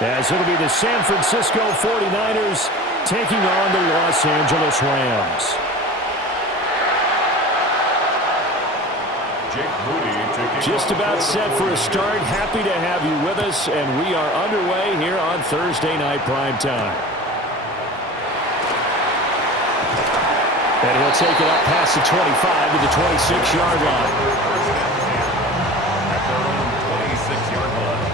As it'll be the San Francisco 49ers taking on the Los Angeles Rams. Just about set for a start. Happy to have you with us, and we are underway here on Thursday Night Primetime. And he'll take it up past the 25 to the 26-yard line. At their own 26-yard line.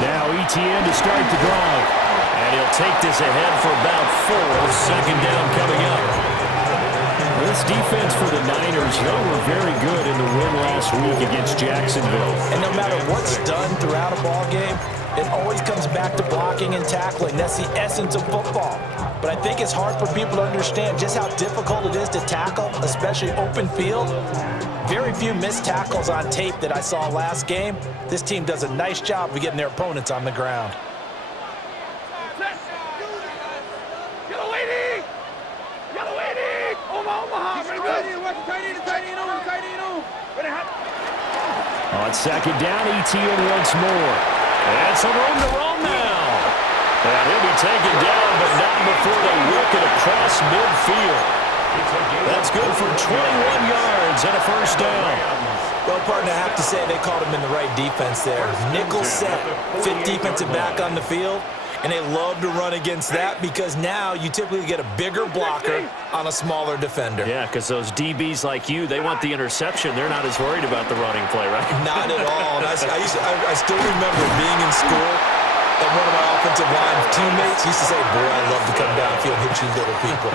Now ETN to start the drive. And he'll take this ahead for about 4. Second down coming up. This defense for the Niners, they were very good in the win last week against Jacksonville. And no matter what's done throughout a ball game, it always comes back to blocking and tackling. That's the essence of football. But I think it's hard for people to understand just how difficult it is to tackle, especially open field. Very few missed tackles on tape that I saw last game. This team does a nice job of getting their opponents on the ground. On second down, ETN once more. And some room to roam now. And he'll be taken down, but not before they work it across midfield. That's good for 21 yards and a first down. Well, partner, I have to say they called him in the right defense there. Nickel set, fifth defensive back on the field. And they love to run against that because now you typically get a bigger blocker on a smaller defender. Yeah, because those DBs like you, they want the interception. They're not as worried about the running play, right? Not at all. And I still remember being in school, and one of my offensive line teammates used to say, boy, I love to come downfield and hit you little people.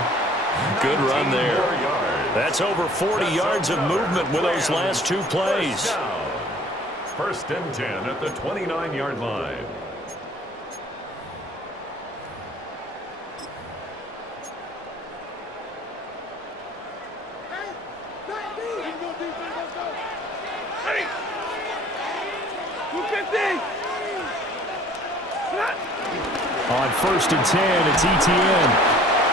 Good run there. That's over 40 yards of movement with those last two plays. First and 10 at the 29-yard line. On first and 10, it's ETN.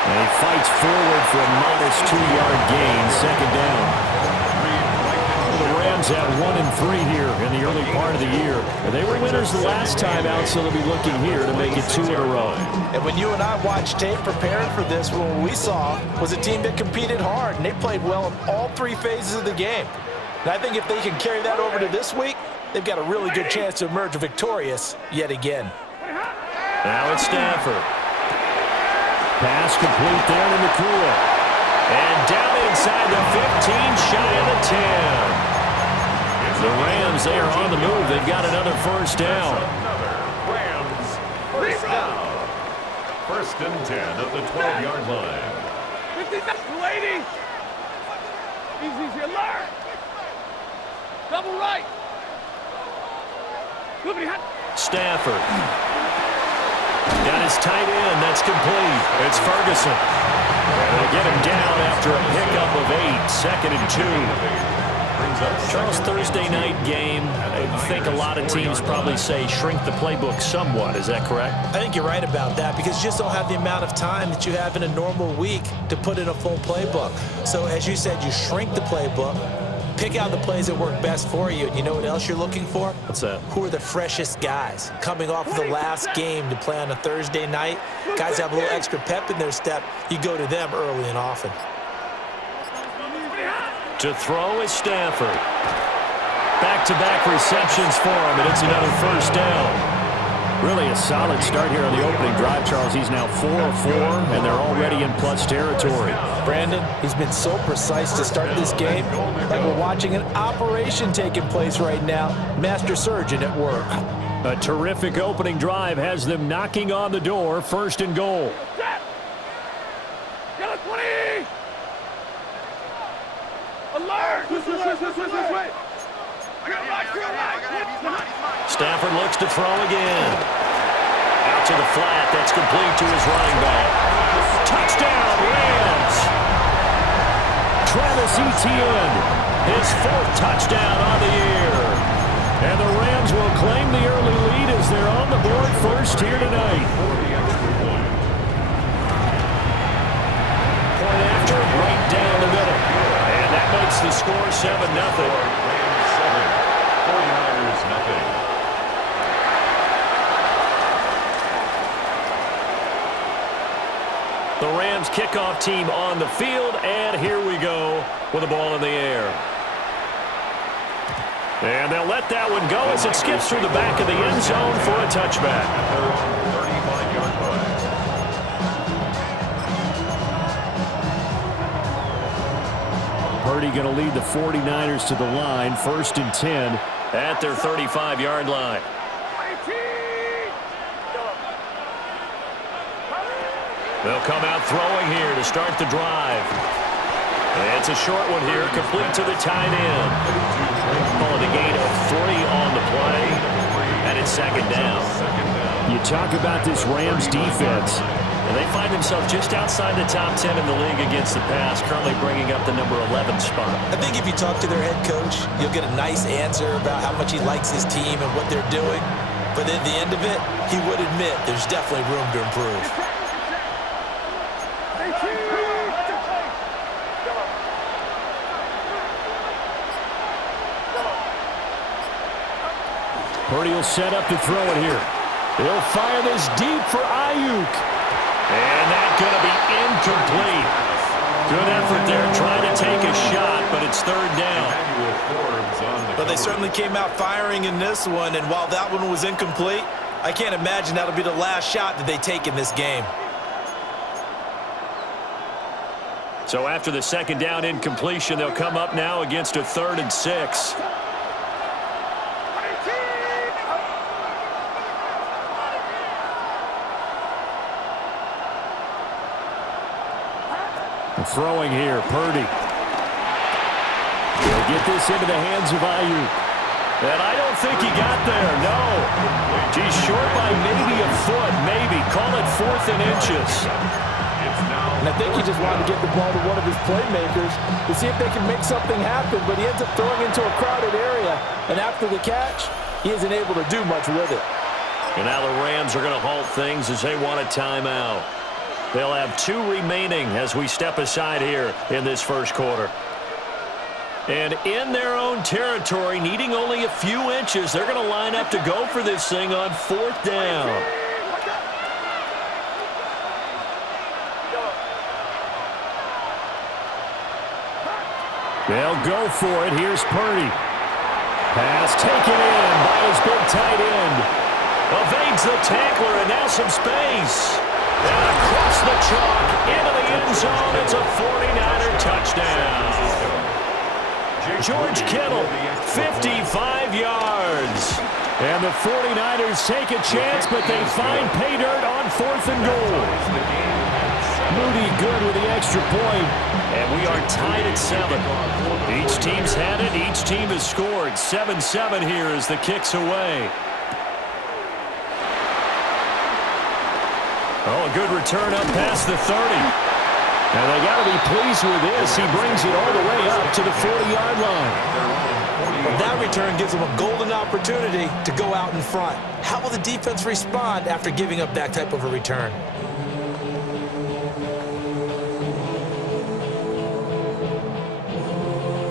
And he fights forward for a modest 2-yard gain, second down. The Rams at 1-3 here in the early part of the year. And they were winners the last time out, so they'll be looking here to make it 2 in a row. And when you and I watched tape preparing for this, what we saw was a team that competed hard, and they played well in all 3 phases of the game. And I think if they can carry that over to this week, they've got a really good chance to emerge victorious yet again. Now it's Stafford. Pass complete there to Nakua. And down inside the 15, shy of the 10. The Rams, they are on the move. They've got another first down. Rams first down. First and 10 at the 12-yard line. 280. Easy, alert. Double right. Stafford. Got his tight end. That's complete. It's Ferguson. And they'll get him down after a pickup of 8. Second and 2. Charles, Thursday night game, I think a lot of teams probably say shrink the playbook somewhat. Is that correct? I think you're right about that because you just don't have the amount of time that you have in a normal week to put in a full playbook. So as you said, you shrink the playbook, pick out the plays that work best for you. And you know what else you're looking for? What's that? Who are the freshest guys? Coming off the last game to play on a Thursday night, guys have a little extra pep in their step. You go to them early and often. To throw is Stafford. Back-to-back receptions for him, and it's another first down. Really a solid start here on the opening drive, Charles. He's now 4 of 4, and they're already in plus territory. Brandon, he's been so precise to start this game. Like we're watching an operation taking place right now. Master surgeon at work. A terrific opening drive has them knocking on the door. First and goal. Yellow 20. Alert. This way. I got right. Stafford looks to throw again. Out to the flat. That's complete to his running back. Touchdown, Rams. Travis Etienne, his 4th touchdown on the year. And the Rams will claim the early lead as they're on the board first here tonight. 7-0. Rams 7, 49ers nothing. The Rams kickoff team on the field, and here we go with the ball in the air. And they'll let that one go as it skips through the back of the end zone for a touchback. 35-yard line. Purdy going to lead the 49ers to the line, 1st and 10 at their 35-yard line. They'll come out throwing here to start the drive. And it's a short one here, complete to the tight end. Calling a gain of 3 on the play, and it's 2nd down. You talk about this Rams defense, and they find themselves just outside the top 10 in the league against the pass, currently bringing up the number 11 spot. I think if you talk to their head coach, you'll get a nice answer about how much he likes his team and what they're doing. But at the end of it, he would admit there's definitely room to improve. Purdy will set up to throw it here. He'll fire this deep for Ayuk. And that's going to be incomplete. Good effort there trying to take a shot, but it's 3rd down. But they certainly came out firing in this one, and while that one was incomplete, I can't imagine that'll be the last shot that they take in this game. So after the 2nd down incompletion, they'll come up now against a 3rd and 6. Throwing here, Purdy. He'll get this into the hands of Ayuk. And I don't think he got there, no. He's short by maybe a foot, maybe. Call it 4th and inches. And I think he just wanted to get the ball to one of his playmakers to see if they can make something happen, but he ends up throwing into a crowded area. And after the catch, he isn't able to do much with it. And now the Rams are going to halt things as they want a timeout. They'll have 2 remaining as we step aside here in this 1st quarter. And in their own territory, needing only a few inches, they're going to line up to go for this thing on 4th down. They'll go for it. Here's Purdy. Pass taken in by his big tight end. Evades the tackler, and now some space. And across the chalk, into the end zone, it's a 49er touchdown. George Kittle, 55 yards. And the 49ers take a chance, but they find pay dirt on 4th and goal. Moody good with the extra point. And we are tied at 7. Each team's had it. Each team has scored. 7-7 here as the kick's away. Oh, a good return up past the 30. And they got to be pleased with this. He brings it all the way up to the 40-yard line. Well, that return gives them a golden opportunity to go out in front. How will the defense respond after giving up that type of a return?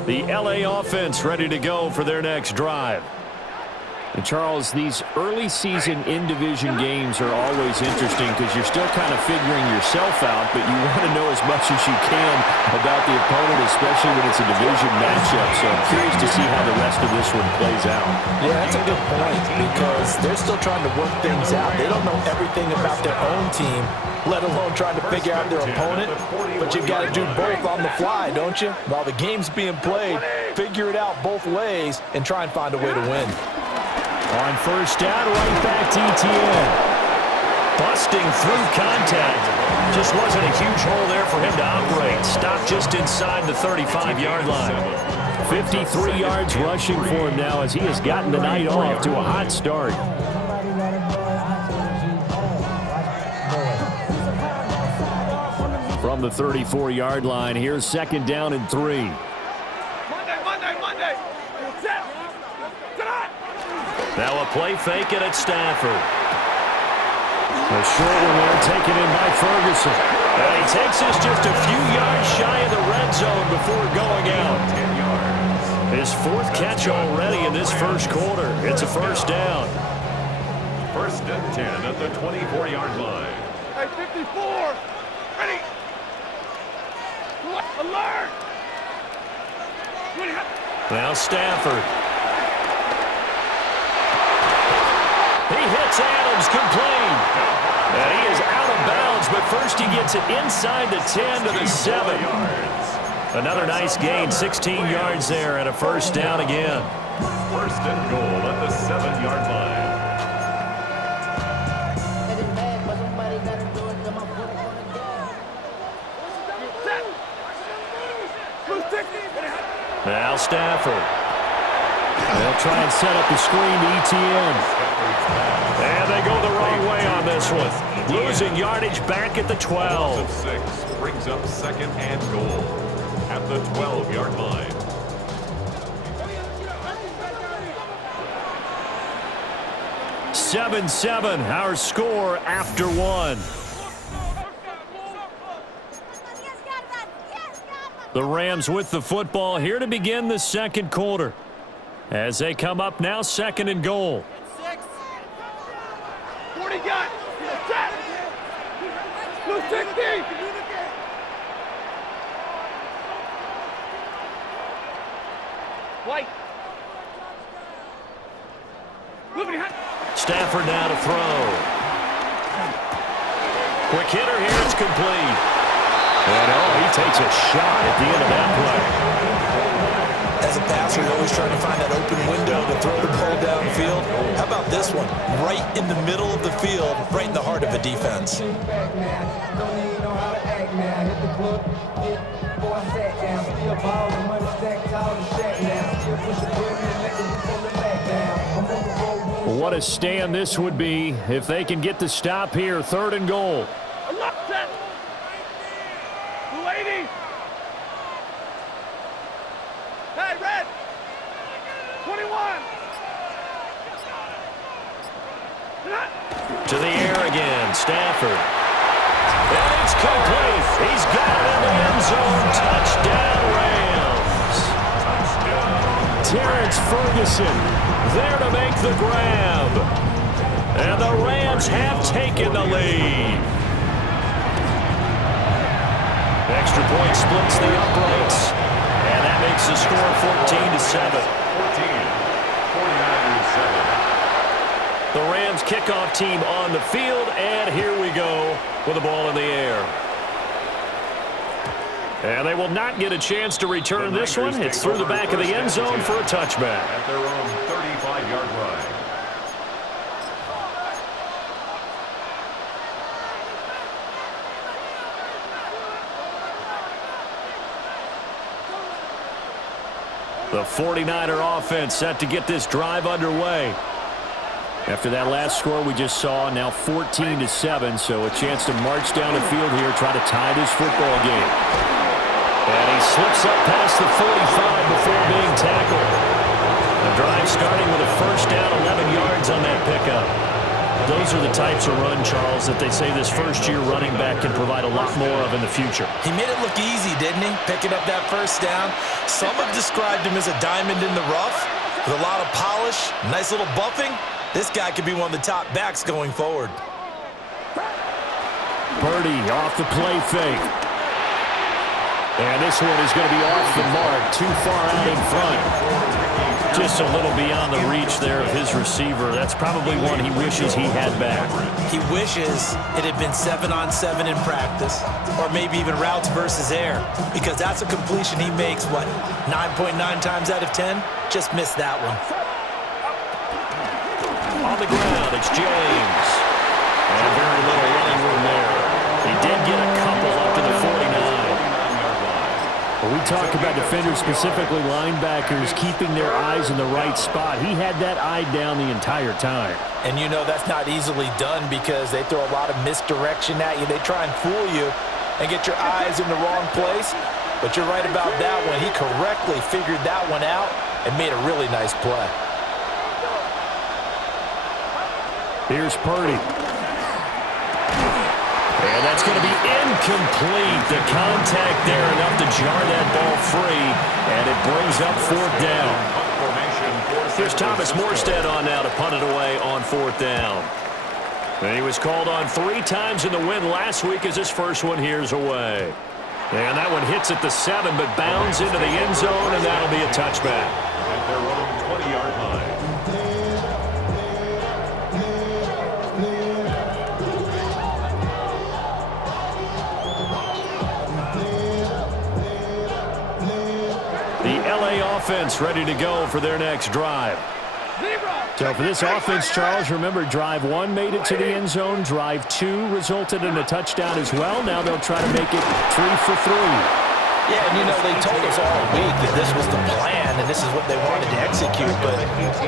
The LA offense ready to go for their next drive. And Charles, these early season in-division games are always interesting because you're still kind of figuring yourself out, but you want to know as much as you can about the opponent, especially when it's a division matchup. So I'm curious to see how the rest of this one plays out. Yeah, that's a good point because they're still trying to work things out. They don't know everything about their own team, let alone trying to figure out their opponent. But you've got to do both on the fly, don't you? While the game's being played, figure it out both ways and try and find a way to win. On 1st down, right back to ETN. Busting through contact. Just wasn't a huge hole there for him to operate. Stopped just inside the 35-yard line. 53 yards rushing for him now as he has gotten the night off to a hot start. From the 34-yard line, here's 2nd down and 3. Now a play fake and it's Stafford. A short one there taken in by Ferguson. And he takes us just a few yards shy of the red zone before going out. 10 yards. His fourth catch already in this first quarter. It's a first down. First and 10 at the 24-yard line. Hey, 54. Ready. Alert. Now Stafford. He hits Adams complete. And he is out of bounds, but first he gets it inside the 10 to the 7. Another nice gain, 16 yards there, and a first down again. First and goal at the 7-yard line. Now Stafford. They'll try and set up the screen to ETN. And they go the wrong way on this one. Losing yardage back at the 12. 6 brings up second and goal at the 12-yard line. Seven, our score after one. The Rams with the football here to begin the second quarter. As they come up now, second and goal. 40 got. Set. Blue 60. White. Stafford now to throw. Quick hitter here, it's complete. And he takes a shot at the end of that play. As a passer, you're always trying to find that open window to throw the ball downfield. How about this one? Right in the middle of the field, right in the heart of a defense. What a stand this would be if they can get the stop here. Third and goal. Hey, red. 21. To the air again, Stafford. And it's complete. He's got it in the end zone. Touchdown, Rams. Terrence Ferguson there to make the grab. And the Rams have taken the lead. Extra point splits the uprights. And that makes the score 14-7. 49-7. The Rams kickoff team on the field, and here we go with the ball in the air. And they will not get a chance to return this one. It's through the back of the end zone for a touchback. At their own 35-yard line. The 49er offense set to get this drive underway. After that last score we just saw, now 14-7, so a chance to march down the field here, try to tie this football game. And he slips up past the 45 before being tackled. The drive starting with a first down, 11 yards on that pickup. Those are the types of run, Charles, that they say this first-year running back can provide a lot more of in the future. He made it look easy, didn't he? Picking up that first down. Some have described him as a diamond in the rough with a lot of polish, nice little buffing. This guy could be one of the top backs going forward. Purdy off the play fake. And this one is going to be off the mark, too far out in front. Just a little beyond the reach there of his receiver. That's probably one he wishes he had back. He wishes it had been 7-on-7 in practice, or maybe even routes versus air, because that's a completion he makes, what, 9.9 times out of 10? Just missed that one. On the ground, it's James. And very little running room there. He did get a couple up to the 49. When we talk about defenders, specifically linebackers, keeping their eyes in the right spot, he had that eye down the entire time. And you know that's not easily done because they throw a lot of misdirection at you. They try and fool you and get your eyes in the wrong place. But you're right about that one. He correctly figured that one out and made a really nice play. Here's Purdy. And that's going to be Incomplete. The contact there enough to jar that ball free, and it brings up 4th down. Here's Thomas Morstead on now to punt it away on 4th down. And he was called on 3 times in the win last week as his first one here's away. And that one hits at the 7, but bounds into the end zone, and that'll be a touchback. At their own 20-yard line. The LA offense ready to go for their next drive. So for this offense, Charles, remember drive 1 made it to the end zone. Drive 2 resulted in a touchdown as well. Now they'll try to make it 3 for 3. Yeah, and they told us all week that this was the plan and this is what they wanted to execute, but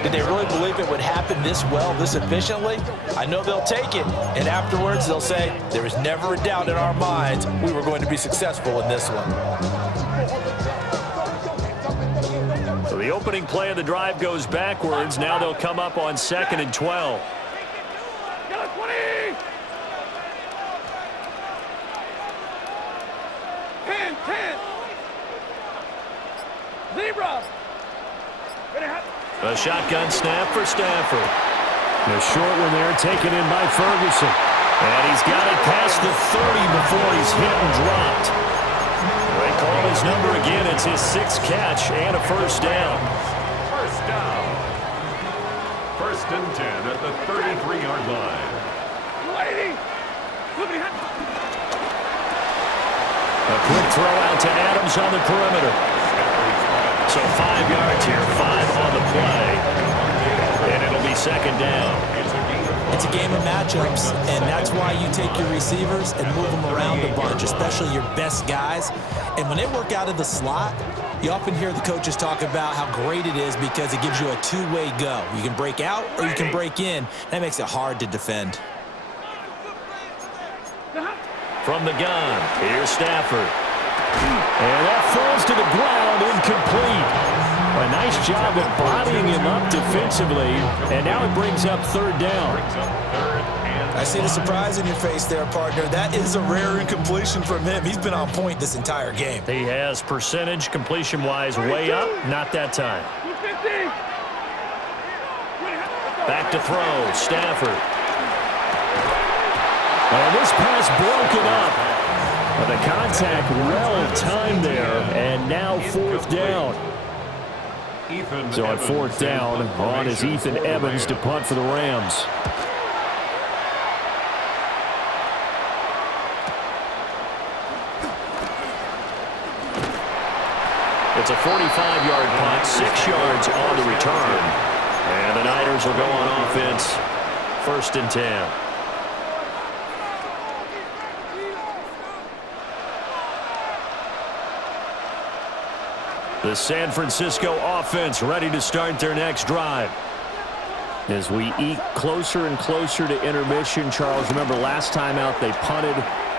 did they really believe it would happen this well, this efficiently? I know they'll take it, and afterwards they'll say, there was never a doubt in our minds we were going to be successful in this one. So the opening play of the drive goes backwards. Now they'll come up on 2nd and 12. A shotgun snap for Stafford. The short one there taken in by Ferguson. And he's got it past the 30 before he's hit and dropped. They call his number again. It's his 6th catch and a first down. First down. 1st and 10 at the 33-yard line. A quick throw out to Adams on the perimeter. So 5 yards here, 5 on the play. And it'll be 2nd down. It's a game of matchups, and that's why you take your receivers and move them around a bunch, especially your best guys. And when they work out of the slot, you often hear the coaches talk about how great it is because it gives you a two-way go. You can break out or you can break in. That makes it hard to defend. From the gun, here's Stafford. And that falls to the ground, incomplete. A nice job of bodying him up defensively, and now it brings up 3rd down. I see the surprise in your face there, partner. That is a rare incompletion from him. He's been on point this entire game. He has percentage completion-wise way up, not that time. Back to throw, Stafford. And this pass broken up. Well, the contact well timed there, and now 4th down. So on 4th down, on is Ethan Evans to punt for the Rams. It's a 45-yard punt, 6 yards on the return. And the Niners will go on offense, 1st and 10. The San Francisco offense ready to start their next drive. As we eke closer and closer to intermission, Charles, remember last time out they punted.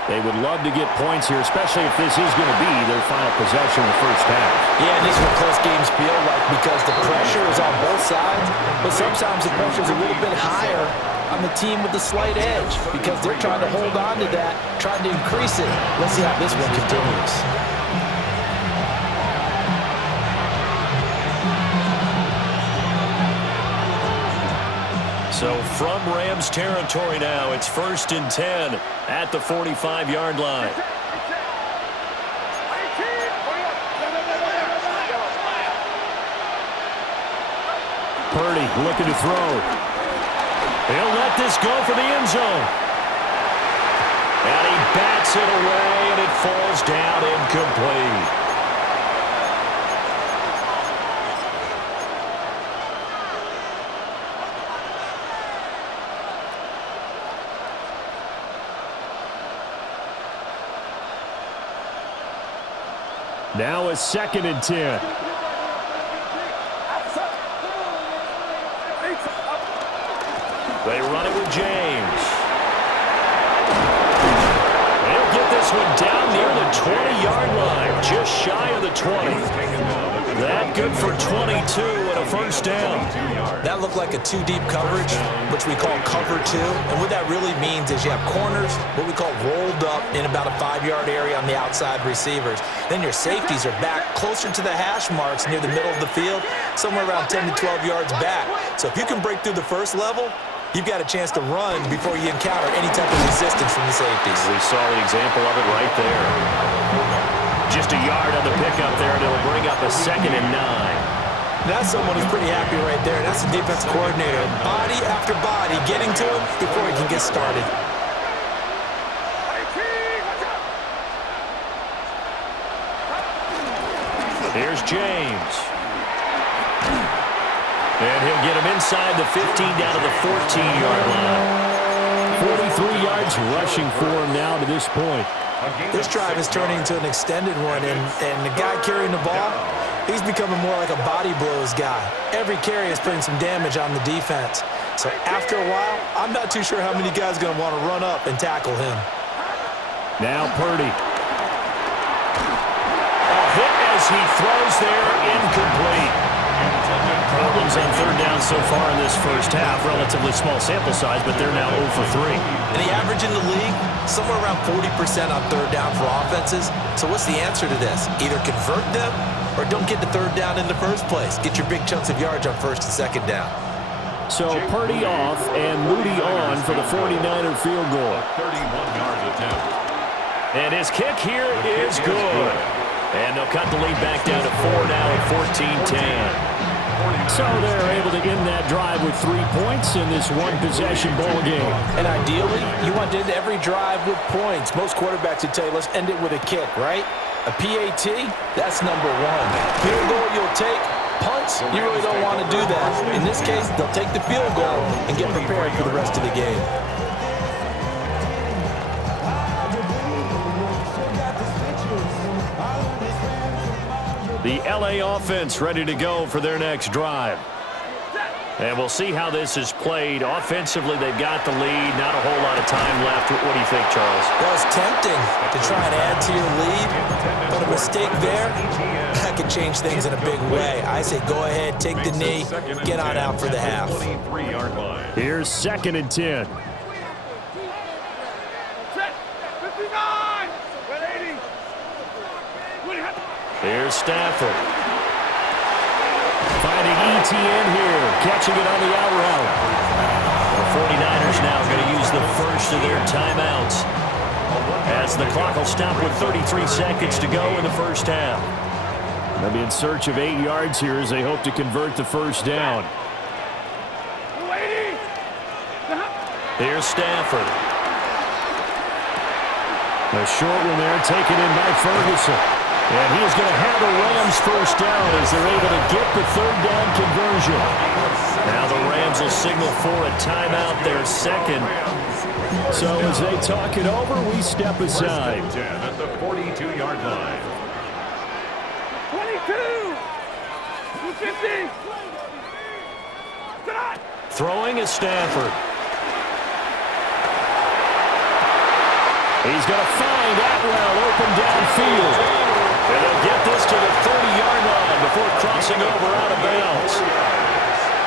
They would love to get points here, especially if this is going to be their final possession in the first half. Yeah, and this is what close games feel like because the pressure is on both sides, but sometimes the pressure is a little bit higher on the team with the slight edge because they're trying to hold on to that, trying to increase it. Let's see how this one continues. So from Rams territory now, it's 1st and 10 at the 45-yard line. Purdy looking to throw. He'll let this go for the end zone. And he bats it away, and it falls down incomplete. Now a 2nd and 10. They run it with James. They'll get this one down near the 20-yard line. just shy of the 20. That good for 22 and a first down. That looked like a two-deep coverage, which we call cover two. And what that really means is you have corners, what we call rolled up in about a 5-yard area on the outside receivers. Then your safeties are back closer to the hash marks near the middle of the field, somewhere around 10 to 12 yards back. So if you can break through the first level, you've got a chance to run before you encounter any type of resistance from the safeties. We saw the example of it right there. Just a yard on the pickup there, and it'll bring up a 2nd and 9. That's someone who's pretty happy right there. That's the defense coordinator. Body after body getting to him before he can get started. Here's James. And he'll get him inside the 15 down to the 14-yard line. 43 yards rushing for him now to this point. This drive is turning into an extended one, and the guy carrying the ball, he's becoming more like a body blows guy. Every carry is putting some damage on the defense. So after a while, I'm not too sure how many guys are going to want to run up and tackle him. Now Purdy. A hit as he throws there, incomplete. Problems on third down so far in this first half. Relatively small sample size, but they're now 0 for 3. And the average in the league, somewhere around 40% on third down for offenses. So what's the answer to this? Either convert them or don't get to third down in the first place. Get your big chunks of yards on first and second down. So Purdy off and Moody on for the 49er field goal. 31-yard attempt. And his kick here is good. And they'll cut the lead back down to 4 now at 14-10. So they're able to end that drive with 3 points in this one-possession ball game. And ideally, you want to end every drive with points. Most quarterbacks would tell you, let's end it with a kick, right? A PAT, that's number one. Field goal you'll take. Punts, you really don't want to do that. In this case, they'll take the field goal and get prepared for the rest of the game. The LA offense ready to go for their next drive. And we'll see how this is played. Offensively, they've got the lead. Not a whole lot of time left. What do you think, Charles? Well, it's tempting to try and add to your lead, but a mistake there, that could change things in a big way. I say go ahead, take the knee, get on out for the half. Here's 2nd and 10. Set. 59. 180. Here's Stafford. Finding ETN here, catching it on the out route. The 49ers now going to use the first of their timeouts, as the clock will stop with 33 seconds to go in the first half. They'll be in search of 8 yards here as they hope to convert the first down. 280. Here's Stafford. A short one there, taken in by Ferguson. And he's going to have the Rams first down as they're able to get the third down conversion. Now the Rams will signal for a timeout, their second. So as they talk it over, we step aside. 10 at the 42-yard line. 22. 250. Throwing is Stafford. He's going to find Atwell open downfield. And they'll get this to the 30-yard line before crossing over out of bounds.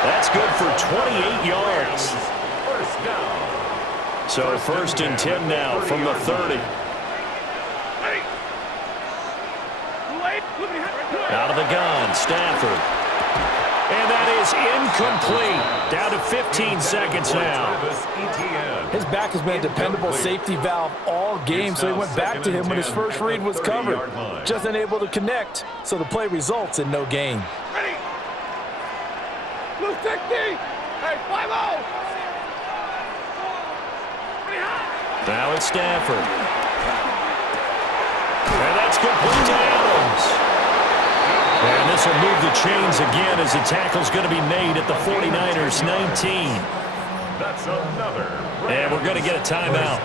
That's good for 28 yards. So 1st and 10 now from the 30. Out of the gun, Stafford. And that is incomplete. Down to 15 seconds now. His back has been a dependable safety valve all game, so he went back to him when his first read was covered. Just unable to connect, so the play results in no gain. Ready. Blue 60. Hey, 5-0. Now it's Stafford. And that's complete to Adams. And this will move the chains again as the tackle's going to be made at the 49ers 19. That's another. And we're going to get a timeout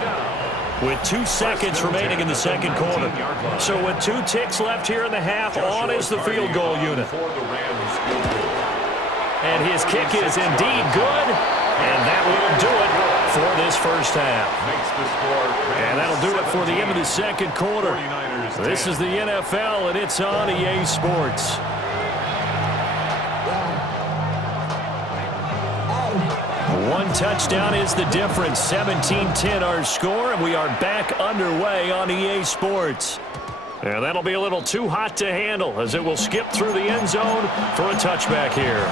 with 2 seconds remaining in the second quarter. So with 2 ticks left here in the half, on is the field goal unit. And his kick is indeed good. And that will do it for this first half. Makes the score. And that'll do it for the end of the second quarter. 49ers This is the NFL, and it's on EA Sports. One touchdown is the difference. 17-10 our score, and we are back underway on EA Sports. And that'll be a little too hot to handle as it will skip through the end zone for a touchback here.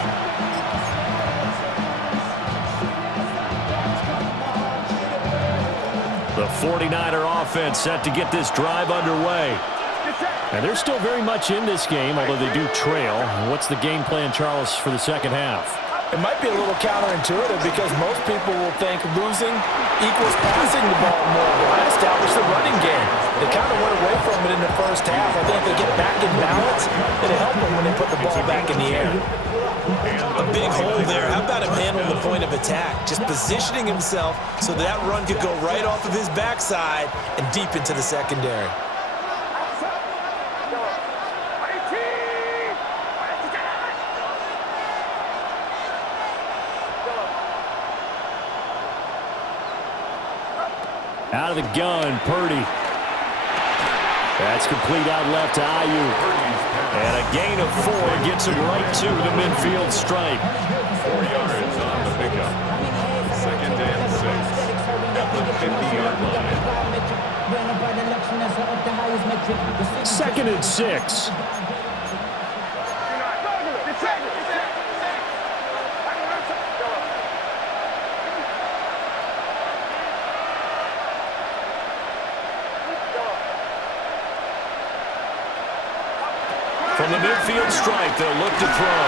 The 49er offense set to get this drive underway. And they're still very much in this game, although they do trail. What's the game plan, Charles, for the second half? It might be a little counterintuitive because most people will think losing equals passing the ball more. But I established the running game. They kind of went away from it in the first half. I think if they get back in balance, it'll help them when they put the ball back in the air. A big hole there. How about him handling the point of attack? Just positioning himself so that run could go right off of his backside and deep into the secondary. Out of the gun, Purdy. That's complete out left to Ayuk. And a gain of 4 gets him right to the midfield stripe. 4 yards on the pickup. 2nd and 6 at the 50-yard line. 2nd and 6. From the midfield stripe, they'll look to throw.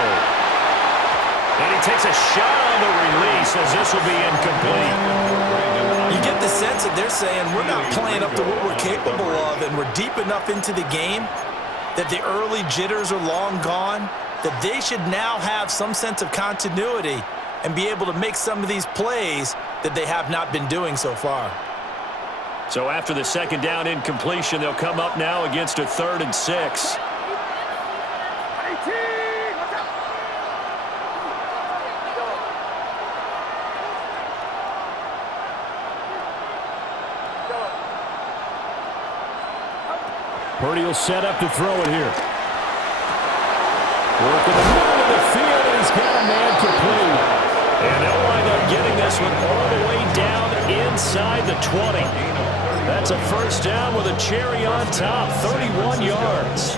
And he takes a shot on the release as this will be incomplete. You get the sense that they're saying we're not playing up to what we're capable of, and we're deep enough into the game that the early jitters are long gone, that they should now have some sense of continuity and be able to make some of these plays that they have not been doing so far. So after the second down incompletion, they'll come up now against a 3rd and 6. Purdy will set up to throw it here. Working the middle of the field, and he's got a man complete. And they'll wind up getting this one all the way down inside the 20. That's a first down with a cherry on top, 31 yards.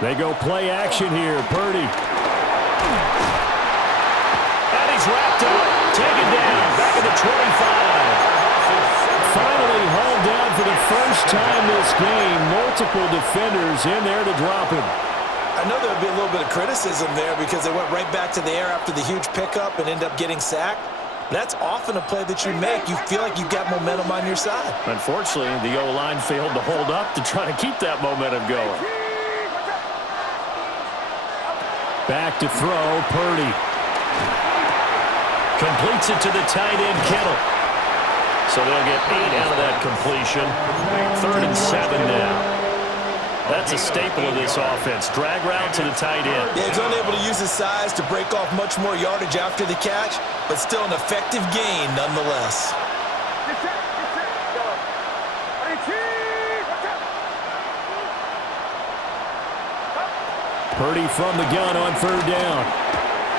They go play action here. Purdy. And he's wrapped up. Taken down. Back at the 25. Finally hauled down for the first time this game. Multiple defenders in there to drop him. I know there would be a little bit of criticism there because they went right back to the air after the huge pickup and ended up getting sacked. That's often a play that you make. You feel like you've got momentum on your side. Unfortunately, the O-line failed to hold up to try to keep that momentum going. Back to throw, Purdy. Completes it to the tight end, Kittle. So they'll get 8 out of that completion. 3rd and 7 now. That's a staple of this offense. Drag route to the tight end. Yeah, he's unable to use his size to break off much more yardage after the catch, but still an effective gain nonetheless. Purdy from the gun on 3rd down.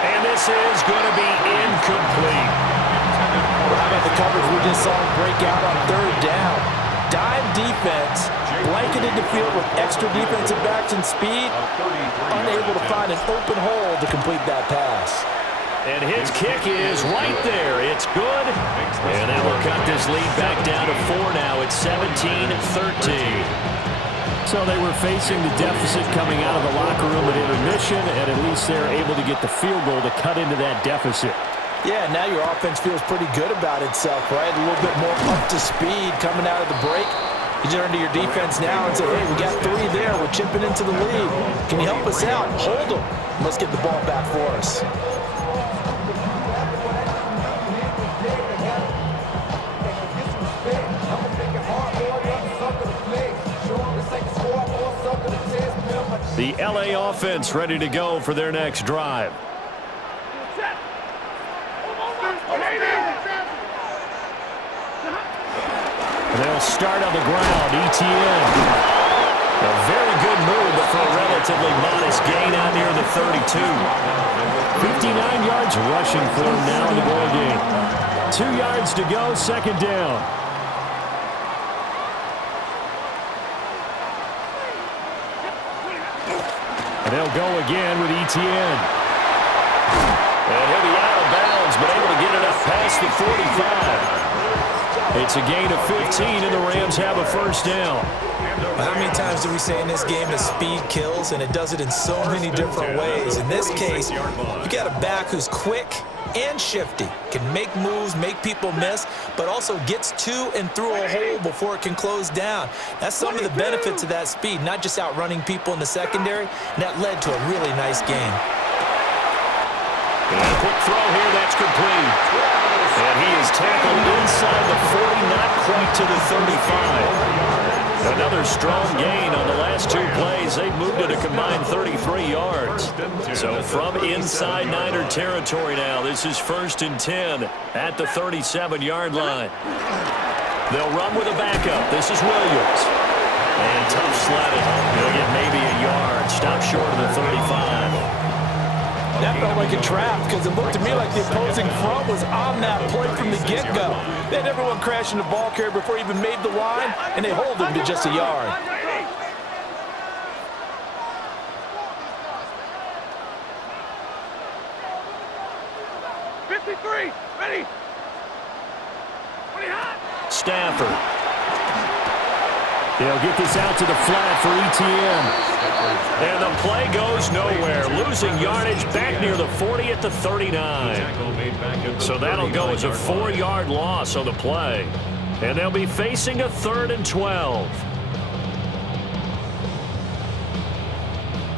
And this is going to be incomplete. How about the coverage we just saw break out on 3rd down? Dime defense, blanketed the field with extra defensive backs and speed, unable to find an open hole to complete that pass. And his kick is right there. It's good. And that will cut this lead back down to 4 now. It's 17-13. So they were facing the deficit coming out of the locker room at intermission, and at least they're able to get the field goal to cut into that deficit. Yeah, now your offense feels pretty good about itself, right? A little bit more up to speed coming out of the break. You turn to your defense now and say, hey, we got 3 there. We're chipping into the lead. Can you help us out? Hold them. Let's get the ball back for us. The LA offense ready to go for their next drive. They'll start on the ground. ETN. A very good move, but for a relatively modest gain out near the 32. 59 yards rushing for him now in the ball game. 2 yards to go, second down. And they'll go again with ETN. And he'll be out of bounds, but able to get it up past the 45. It's a gain of 15, and the Rams have a first down. How many times do we say in this game that speed kills, and it does it in so many different ways? In this case, you got a back who's quick and shifty, can make moves, make people miss, but also gets to and through a hole before it can close down. That's some of the benefits of that speed, not just outrunning people in the secondary, and that led to a really nice game. And a quick throw here, that's complete. And he is tackled inside the 40, not quite to the 35. Another strong gain on the last 2 plays. They've moved it a combined 33 yards. So from inside Niner territory now, this is 1st and 10 at the 37-yard line. They'll run with a backup. This is Williams. And tough sledding. He'll get maybe a yard. Stop short of the 35. That felt like a trap because it looked to me like the opposing front was on that play from the get-go. They had everyone crashing the ball carrier before he even made the line, and they hold him to just a yard. Ready? Stafford. They'll get this out to the flat for ETN. And the play goes nowhere. Losing yardage back near the 40 at the 39. So that'll go as a 4-yard loss on the play. And they'll be facing a 3rd and 12.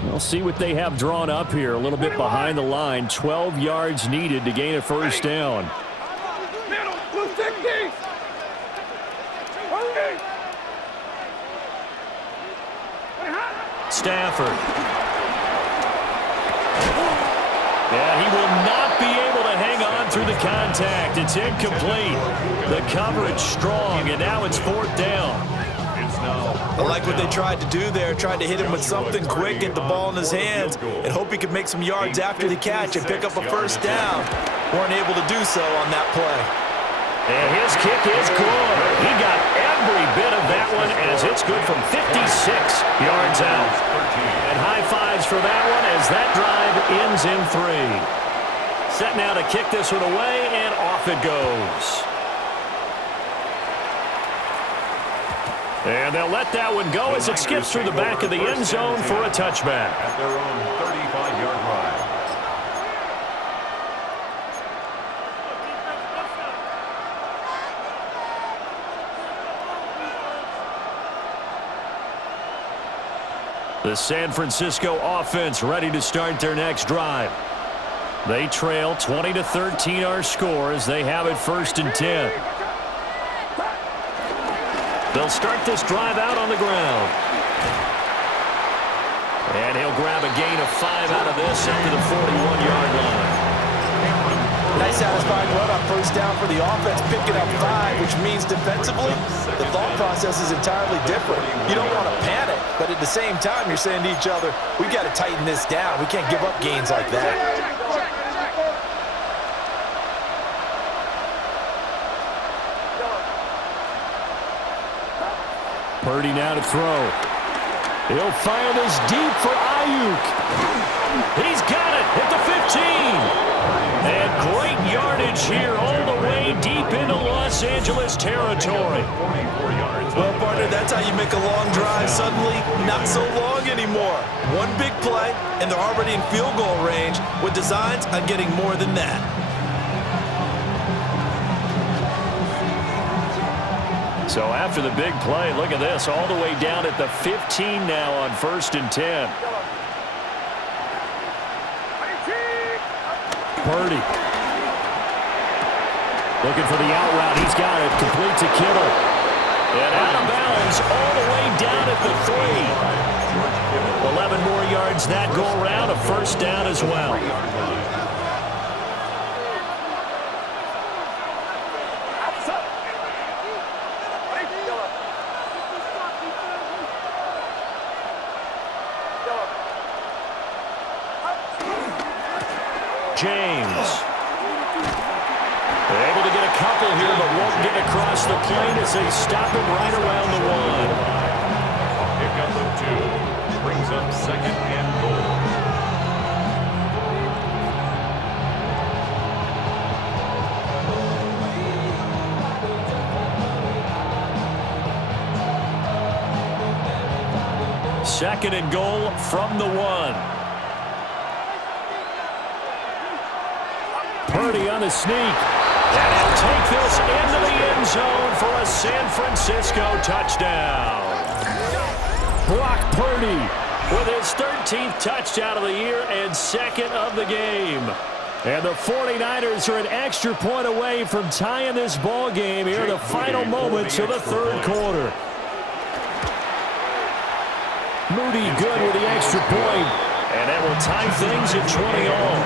We'll see what they have drawn up here. A little bit behind the line. 12 yards needed to gain a first down. Stafford. Yeah, he will not be able to hang on through the contact. It's incomplete. The coverage strong, and now it's 4th down. I like what they tried to do there, tried to hit him with something quick, get the ball in his hands, and hope he could make some yards after the catch and pick up a first down. Weren't able to do so on that play. And his kick is good. He got every bit of that one as it's good from 56 yards out. And high fives for that one as that drive ends in 3. Set now to kick this one away, and off it goes. And they'll let that one go as it skips through the back of the end zone for a touchback. At their own 35-yard line. The San Francisco offense ready to start their next drive. They trail 20-13 our score as they have it 1st and 10. They'll start this drive out on the ground. And he'll grab a gain of 5 out of this up to the 41-yard line. Nice satisfying run on first down for the offense, picking up 5, which means defensively, the thought process is entirely different. You don't want to panic, but at the same time, you're saying to each other, we've got to tighten this down. We can't give up gains like that. Purdy now to throw. He'll fire this deep for Ayuk. He's got it at the 15. And great yardage here all the way deep into Los Angeles territory. Well, partner, that's how you make a long drive suddenly not so long anymore. One big play, and they're already in field goal range with designs on getting more than that. So after the big play, look at this, all the way down at the 15 now on 1st and 10. Purdy. Looking for the out route. He's got it. Complete to Kittle. And out of bounds all the way down at the 3. 11 more yards that go around. A first down as well. James. They're able to get a couple here, but won't get across the plane as they stop him right around the 1. A pickup of 2 brings up 2nd and goal. Second and goal from the 1. Purdy on the sneak. And he'll take this into the end zone for a San Francisco touchdown. Brock Purdy with his 13th touchdown of the year and 2nd of the game. And the 49ers are an extra point away from tying this ball game here in the final moments of the 3rd quarter. Moody good with the extra point. And that will tie things at 20 all.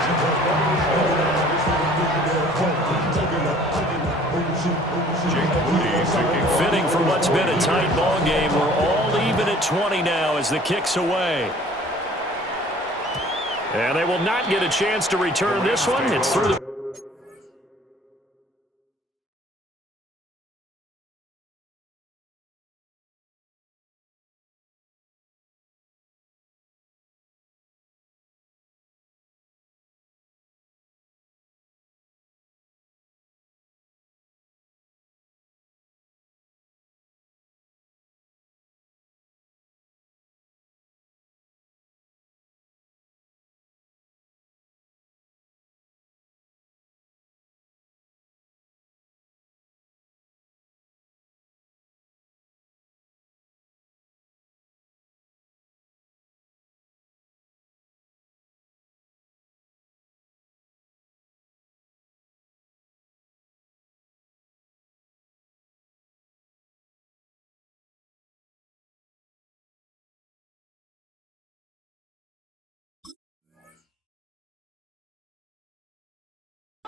Fitting for what's been a tight ball game. We're all even at 20 now as the kick's away. And they will not get a chance to return this one. It's through the...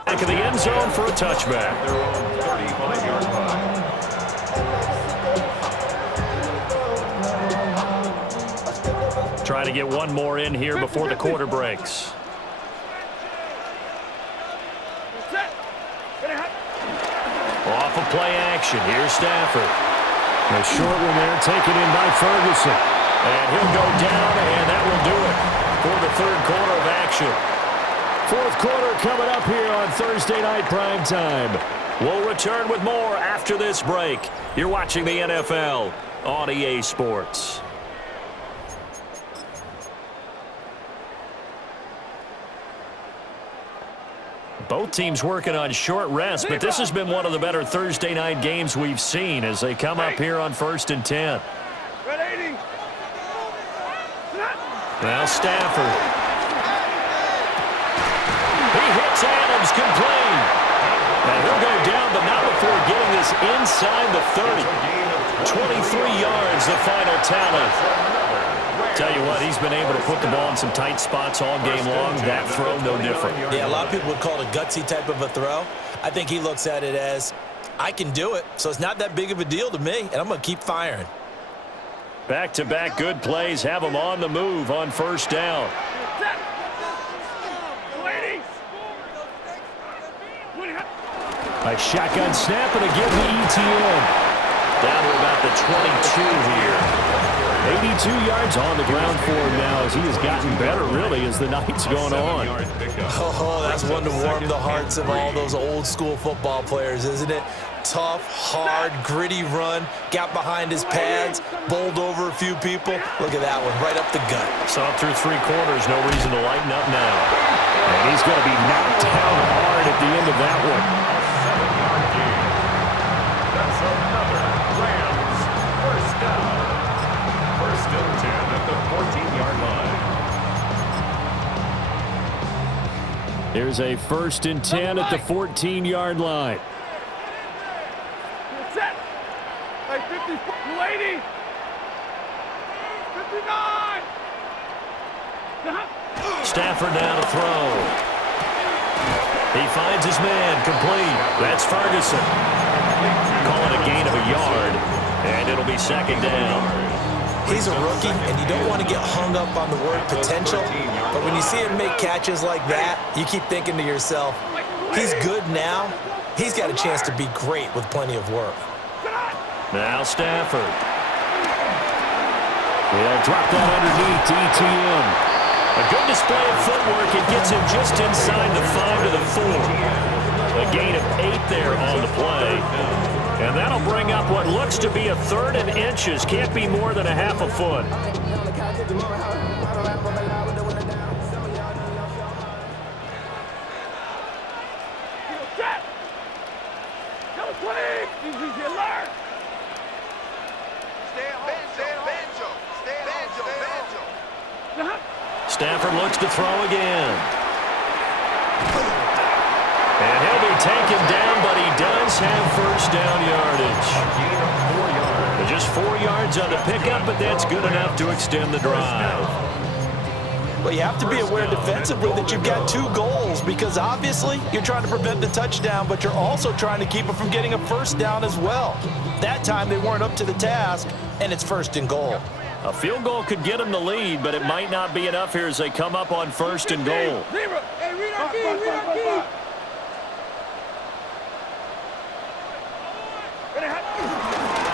Back of the end zone for a touchback. Their own 35-yard line. Trying to get one more in here before the quarter breaks. Off of play action. Here's Stafford. A short one there taken in by Ferguson. And he'll go down, and that will do it for the 3rd quarter of action. 4th quarter coming up here on Thursday Night Prime Time. We'll return with more after this break. You're watching the NFL on EA Sports. Both teams working on short rest, but this has been one of the better Thursday night games we've seen as they come up here on 1st and 10. Now Stafford. He hits Adams complete. And he'll go down, but not before getting this inside the 30. 23 yards, the final tally. Tell you what, he's been able to put the ball in some tight spots all game long. That throw, no different. Yeah, a lot of people would call it a gutsy type of a throw. I think he looks at it as, I can do it, so it's not that big of a deal to me, and I'm going to keep firing. Back-to-back good plays have him on the move on 1st down. A shotgun snap and again the ETN. Down to about the 22 here. 82 yards on the ground for him now as he has gotten better, really, as the night's going on. Oh, that's one to warm the hearts of all those old-school football players, isn't it? Tough, hard, gritty run. Got behind his pads, bowled over a few people. Look at that one, right up the gut. Saw through 3 quarters, no reason to lighten up now. And he's going to be knocked down hard at the end of that one. That's another Here's a 1st and 10 at the 14-yard line. Set. Hey, 50, 280. 59. Stafford now to throw. He finds his man, complete. That's Ferguson. Call it a gain of a yard, and it'll be 2nd down. He's a rookie, and you don't want to get hung up on the word potential, but when you see him make catches like that, you keep thinking to yourself, he's good now. He's got a chance to be great with plenty of work. Now Stafford. He'll drop that underneath to ETN. A good display of footwork. It gets him just inside the 5 to the 4. A gain of 8 there on the play. And that'll bring up what looks to be a 3rd and inches. Can't be more than a half a foot. Stafford looks to throw again. And he'll be taken down, but he does have 1st down yardage. Just 4 yards on the pickup, but that's good enough to extend the drive. Well, you have to be aware defensively that you've got 2 goals because obviously you're trying to prevent the touchdown, but you're also trying to keep it from getting a 1st down as well. That time they weren't up to the task, and it's 1st and goal. A field goal could get them the lead, but it might not be enough here as they come up on 1st and goal. Hey, read our key, read our key.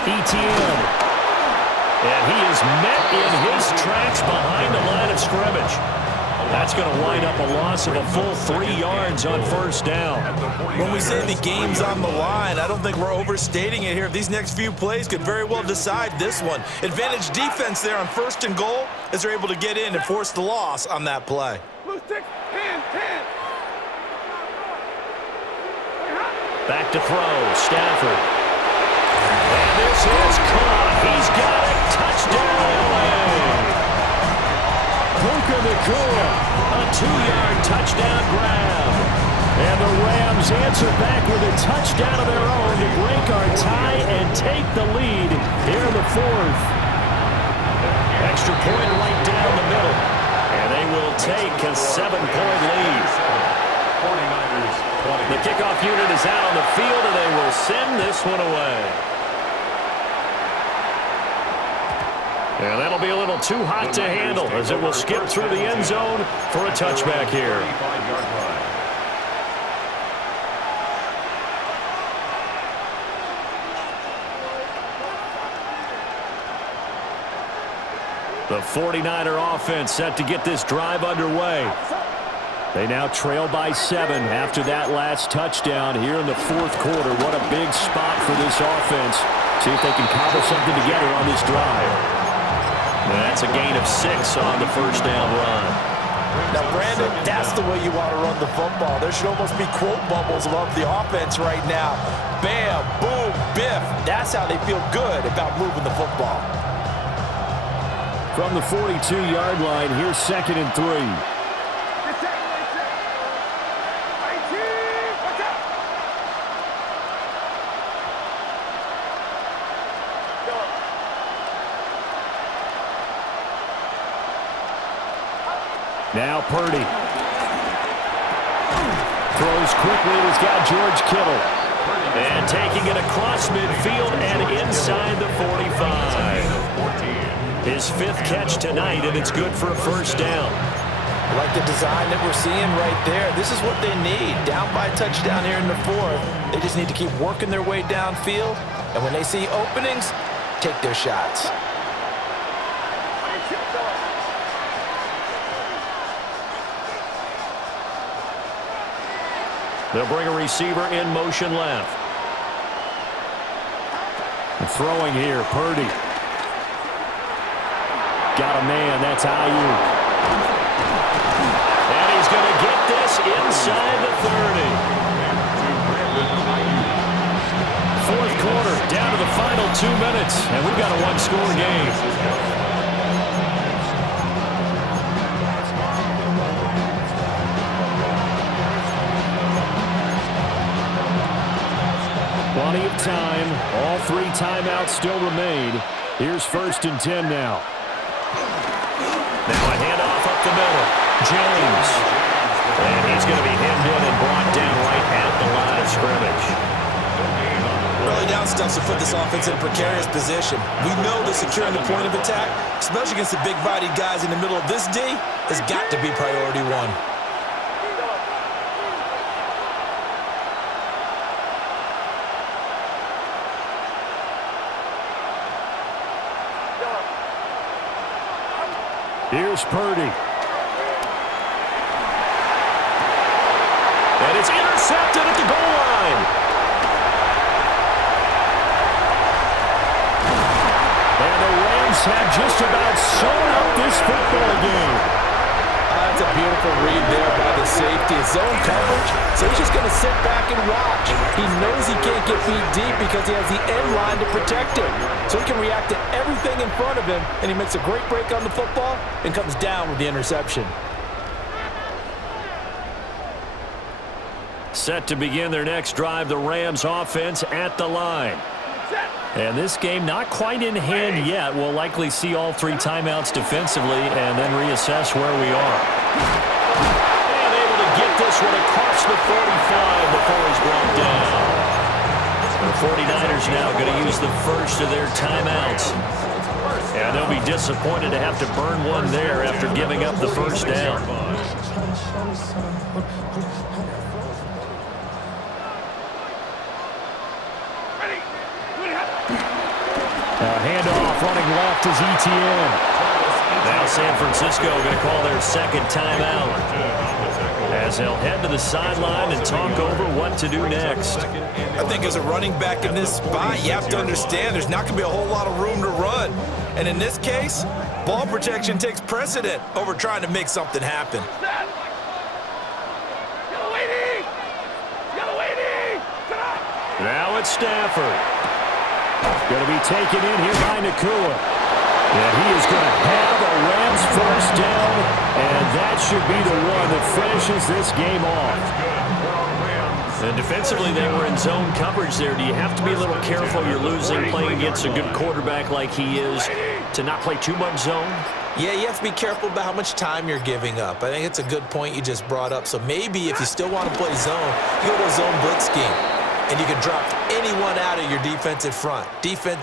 ETN. And he is met in his tracks behind the line of scrimmage. That's going to wind up a loss of a full 3 yards on 1st down. When we say the game's on the line, I don't think we're overstating it here. These next few plays could very well decide this one. Advantage defense there on 1st and goal as they're able to get in and force the loss on that play. Back to throw, Stafford. And this is caught. He's got it. Touchdown, LA. Puka Nacua, a 2-yard touchdown grab. And the Rams answer back with a touchdown of their own to break our tie and take the lead here in the 4th. Extra point right down the middle. And they will take a 7-point lead. 49ers 20. The kickoff unit is out on the field, and they will send this one away. And that'll be a little too hot to handle as it will skip through the end zone for a touchback here. 35-yard line. The 49er offense set to get this drive underway. They now trail by 7 after that last touchdown here in the 4th quarter. What a big spot for this offense. See if they can cobble something together on this drive. And that's a gain of 6 on the 1st down run. Now, Brandon, that's the way you want to run the football. There should almost be quote bubbles above the offense right now. Bam, boom, biff. That's how they feel good about moving the football. From the 42-yard line, here's 2nd and 3. Now Purdy. Throws quickly, and he's got George Kittle. And taking it across midfield and inside the 45. His 5th catch tonight, and it's good for a 1st down. I like the design that we're seeing right there. This is what they need. Down by a touchdown here in the 4th. They just need to keep working their way downfield. And when they see openings, take their shots. They'll bring a receiver in motion left. And throwing here, Purdy. Got a man, that's Ayuk. And he's going to get this inside the 30. 4th quarter, down to the final 2 minutes, and we've got a 1-score game. time. All 3 timeouts still remain. Here's 1st and 10 now. Now a handoff up the middle. James. And he's going to be hemmed in and brought down right at the line of scrimmage. Early down stuff to put this offense in a precarious position. We know that securing the point of attack, especially against the big-bodied guys in the middle of this D, has got to be priority 1. Here's Purdy. And it's intercepted at the goal line. And the Rams have just about sewn up this football game. That's a beautiful read there by the safety. It's zone coverage, so he's just going to sit back and watch. He knows he can't get beat deep because he has the end line to protect him. So he can react to everything in front of him, and he makes a great break on the football and comes down with the interception. Set to begin their next drive, the Rams offense at the line. And this game not quite in hand yet. We'll likely see all 3 timeouts defensively and then reassess where we are. And able to get this one across the 45 before he's brought down. The 49ers now going to use the first of their timeouts. And they'll be disappointed to have to burn one there after giving up the first down. Handoff running left is ETN. Now San Francisco going to call their 2nd timeout as they'll head to the sideline and talk over what to do next. I think as a running back in this spot, you have to understand there's not going to be a whole lot of room to run. And in this case, ball protection takes precedent over trying to make something happen. Now it's Stafford. Going to be taken in here by Nakua. And he is going to have a Rams first down, and that should be the one that finishes this game off. And defensively, they were in zone coverage there. Do you have to be a little careful? You're losing, playing against a good quarterback like he is, to not play too much zone? Yeah, you have to be careful about how much time you're giving up. I think it's a good point you just brought up. So maybe if you still want to play zone, you go to a zone blitz scheme. And you can drop anyone out of your defensive front. Defensive